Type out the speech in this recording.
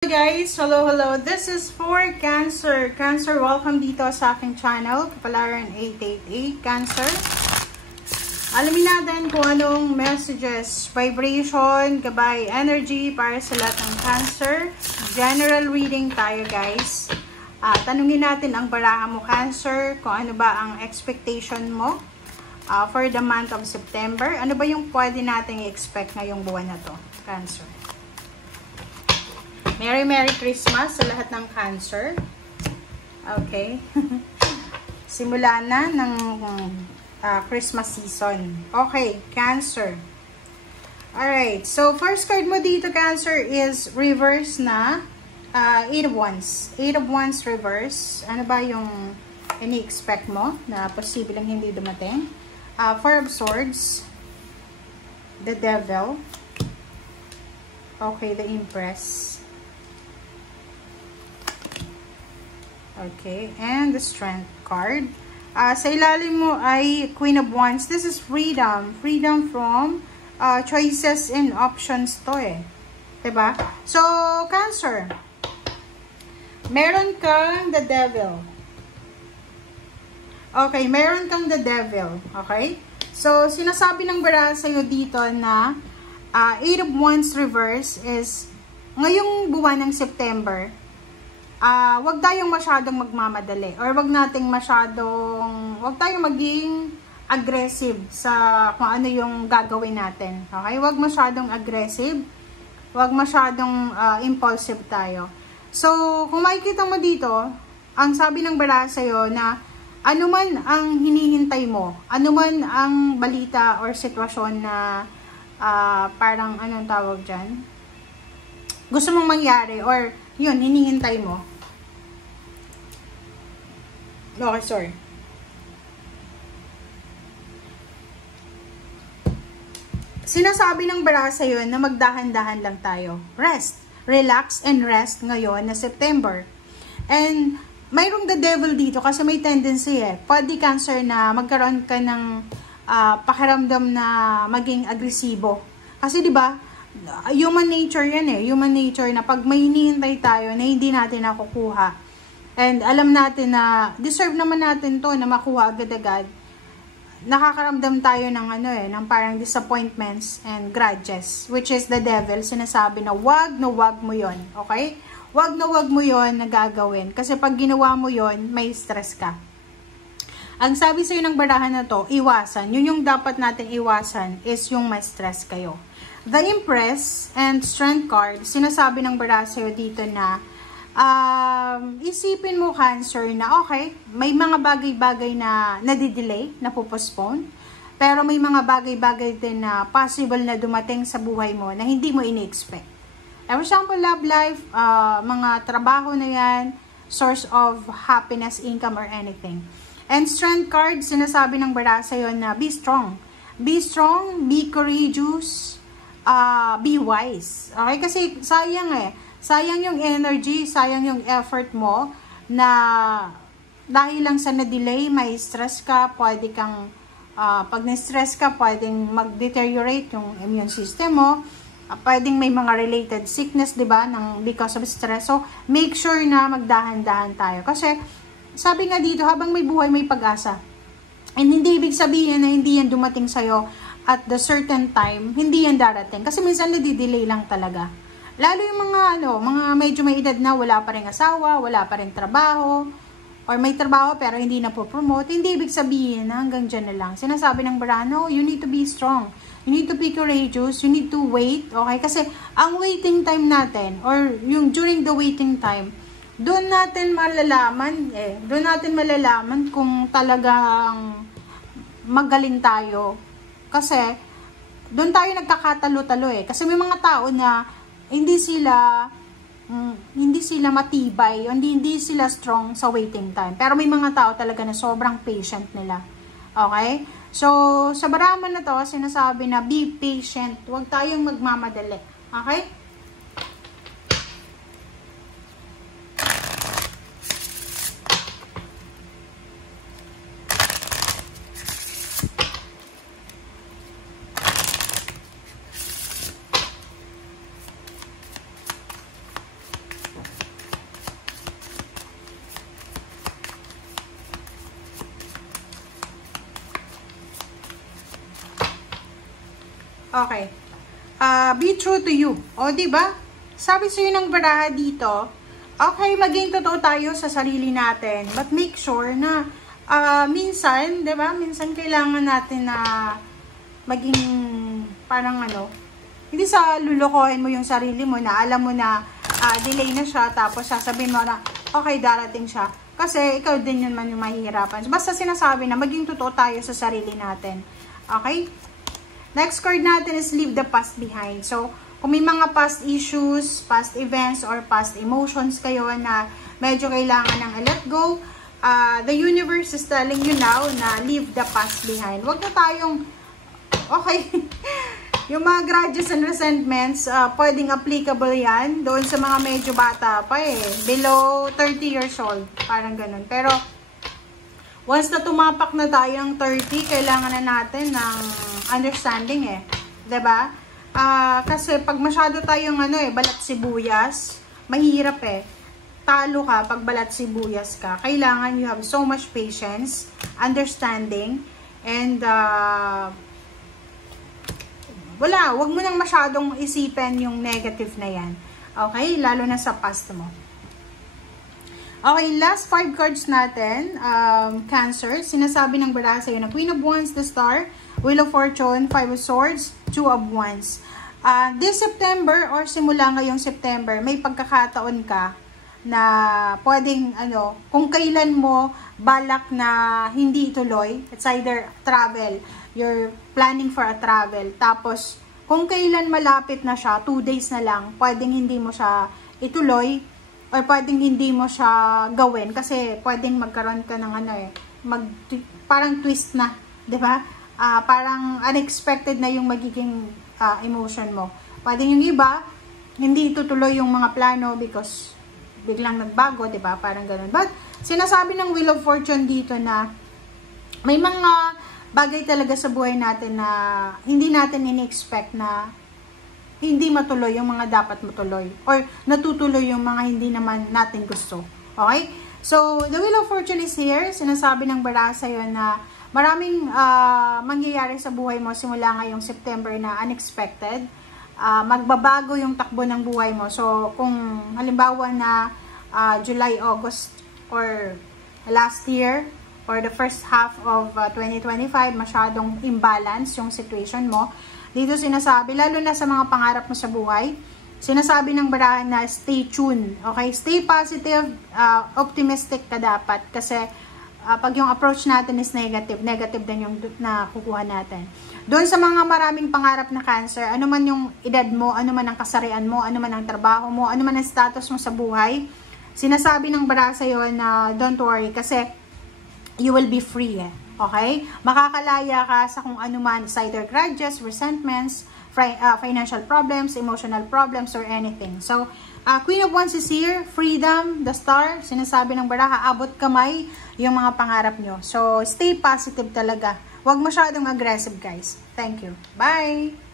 Guys, hello. This is for Cancer. Cancer, welcome dito sa aking channel, Kapalaran 888 Cancer. Alamin natin kung anong messages, vibration, gabay, energy para sa lahat ng Cancer. General reading tayo, guys. Tanungin natin ang baraha mo, Cancer, kung ano ba ang expectation mo for the month of September. Ano ba yung pwede nating i-expect ngayong buwan na to, Cancer? Merry Christmas sa lahat ng Cancer. Okay. Simula na ng Christmas season. Okay, Cancer. Alright, so first card mo dito, Cancer, is reverse na 8 of Wands. 8 of Wands reverse. Ano ba yung ini-expect mo na posibleng hindi dumating? 4 of Swords. The Devil. Okay, the Empress. Okay, and the Strength card. Sa ilalim mo ay Queen of Wands. This is freedom. Freedom from choices and options to eh. Diba? So, Cancer. Meron kang the Devil. Okay, meron kang the Devil. Okay? So, sinasabi ng baraha sa'yo dito na 8 of Wands reverse is ngayong buwan ng September, wag tayong masyadong magmamadali or wag tayong maging aggressive sa kung ano yung gagawin natin. Okay? Wag masyadong aggressive, wag masyadong impulsive tayo. So, kung makikita mo dito, ang sabi ng baraha sa'yo na anuman ang hinihintay mo, anuman ang balita or sitwasyon na parang anong tawag dyan, gusto mong mangyari or yun, hinihintay mo. Okay, sorry. Sinasabi ng baraha sa'yo na magdahan-dahan lang tayo. Rest. Relax and rest ngayon na September. And mayroong the Devil dito kasi may tendency pwede, Cancer, na magkaroon ka ng pakiramdam na maging agresibo. Kasi 'di ba? Human nature 'yan Human nature na pag may hinihintay tayo na hindi natin nakukuha. And alam natin na deserve naman natin 'to na makuha agad-agad. Nakakaramdam tayo ng ng parang disappointments and grudges, which is the Devil. Sinasabi na wag mo 'yon, okay? Wag mo 'yon na gagawin kasi pag ginawa mo 'yon, may stress ka. Ang sabi sa'yo ng barahan na to, iwasan. Yun yung dapat natin iwasan is yung may stress kayo. The Empress and Strength card, sinasabi ng baraha sa'yo dito na isipin mo, Cancer, na okay, may mga bagay-bagay na nadidelay, na postpone, pero may mga bagay-bagay din na possible na dumating sa buhay mo na hindi mo ini-expect. For example, love life, mga trabaho na yan, source of happiness, income, or anything. And Strength card, sinasabi ng baraha sa'yo na be strong. Be strong, be courageous, be wise. Okay? Kasi sayang sayang yung energy, sayang yung effort mo na dahil lang sa na-delay, may stress ka, pwede kang, pag na-stress ka, pwedeng mag-deteriorate yung immune system mo. Pwedeng may mga related sickness, diba, because of stress. So, make sure na magdahan-dahan tayo. Kasi, sabi nga dito, habang may buhay, may pag-asa. And hindi ibig sabihin na hindi yan dumating sa'yo at the certain time, hindi yan darating. Kasi minsan nadidelay lang talaga. Lalo yung mga medyo may edad na wala pa rin asawa, wala pa rin trabaho, or may trabaho pero hindi na po-promote, hindi ibig sabihin na hanggang dyan na lang. Sinasabi ng baraha, no, you need to be strong. You need to be courageous. You need to wait. Okay? Kasi ang waiting time natin, or yung during the waiting time, doon natin malalaman kung talagang magaling tayo. Kasi doon tayo nagkakatalo-talo Kasi may mga tao na hindi sila matibay, hindi sila strong sa waiting time. Pero may mga tao talaga na sobrang patient nila. Okay? So, sa baraha na to, sinasabi na be patient. Huwag tayong magmamadali. Okay? Okay. Be true to you. O, diba? Sabi sa'yo ng baraha dito, okay, maging totoo tayo sa sarili natin. But make sure na minsan, diba? Minsan kailangan natin na maging parang ano, hindi sa lulukohin mo yung sarili mo na alam mo na delay na siya, tapos sasabihin mo na, okay, darating siya. Kasi ikaw din yun man yung mahihirapan. Basta sinasabi na maging totoo tayo sa sarili natin. Okay? Next card natin is leave the past behind. So, kung may mga past issues, past events, or past emotions kayo na medyo kailangan ng let go, the universe is telling you now na leave the past behind. Huwag na tayong, okay, yung mga grudges and resentments, pwedeng applicable yan doon sa mga medyo bata pa eh. Below 30 years old, parang ganun. Pero, once na tumapak na tayo ng 30, kailangan na natin ng understanding eh. 'Di ba? Kasi pag masyado tayong balat sibuyas, mahirap eh. Talo ka pag balat sibuyas ka. Kailangan you have so much patience, understanding, and wag mo nang masyadong isipin yung negative na yan. Okay? Lalo na sa past mo. Okay, last 5 cards natin. Cancer. Sinasabi ng baraha sa'yo na Queen of Wands, the Star, Wheel of Fortune, 5 of Swords, 2 of Wands. This September or simula ngayong September, may pagkakataon ka na pwedeng kung kailan mo balak na hindi ituloy, it's either travel, you're planning for a travel, tapos kung kailan malapit na siya, 2 days na lang, pwedeng hindi mo siya ituloy, or pwedeng hindi mo siya gawin kasi pwedeng magkaroon ka ng parang twist na, 'di ba? Parang unexpected na yung magiging emotion mo. Pwedeng yung iba hindi itutuloy yung mga plano because biglang nagbago, 'di ba? Parang ganoon. But sinasabi ng Wheel of Fortune dito na may mga bagay talaga sa buhay natin na hindi natin ini-expect na hindi matuloy yung mga dapat matuloy. Or natutuloy yung mga hindi naman natin gusto. Okay? So, the Wheel of Fortune is here. Sinasabi ng baraha sa'yo na maraming mangyayari sa buhay mo simula ngayong September na unexpected. Magbabago yung takbo ng buhay mo. So, kung halimbawa na July, August, or last year, or the first half of 2025, masyadong imbalance yung situation mo. Dito sinasabi, lalo na sa mga pangarap mo sa buhay, sinasabi ng baraha na stay tuned. Okay? Stay positive, optimistic ka dapat. Kasi pag yung approach natin is negative, negative din yung nakukuha natin. Doon sa mga maraming pangarap na Cancer, ano man yung edad mo, ano man ang kasarian mo, ano man ang trabaho mo, ano man ang status mo sa buhay, sinasabi ng baraha sa'yo na don't worry kasi you will be free eh. Okay? Makakalaya ka sa kung ano man, either grudges, resentments, financial problems, emotional problems, or anything. So, Queen of Wands is here, freedom, the Star, sinasabi ng baraha, abot kamay yung mga pangarap nyo. So, stay positive talaga. Huwag masyadong aggressive, guys. Thank you. Bye!